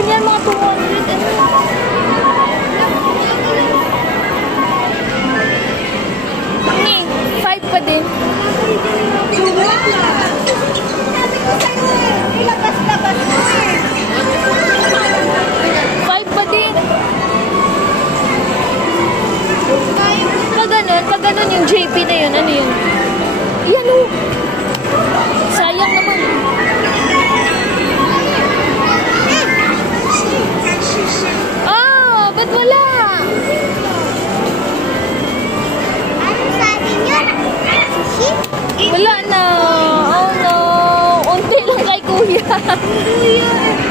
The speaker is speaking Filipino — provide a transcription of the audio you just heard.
ganyan, mga 200. Ni, 5 pa din. Sabi ko sa'yo eh, ilabas-labas mo eh. 5 pa din. Pag ganun yung JP na yun, ano yun? Yan o. Sayang naman. Ah, ba't wala? Anong sabi niyo? Wala na. Oh no. Unti lang kay kuya. Kuya.